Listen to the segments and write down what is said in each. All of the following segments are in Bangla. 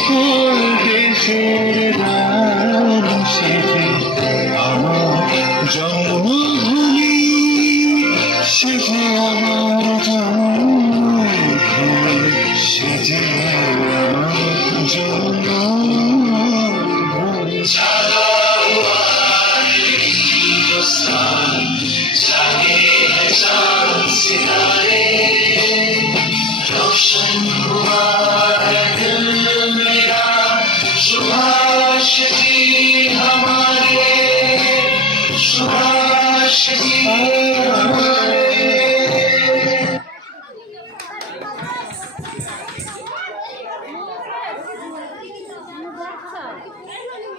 ফুল দেশের গান সেজে আমার জন্মভূমি সেজে আমার জন্মভূমি সেজে আমার জন্মভূমি Ocean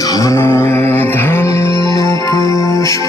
ধন ধন্য পুষ্প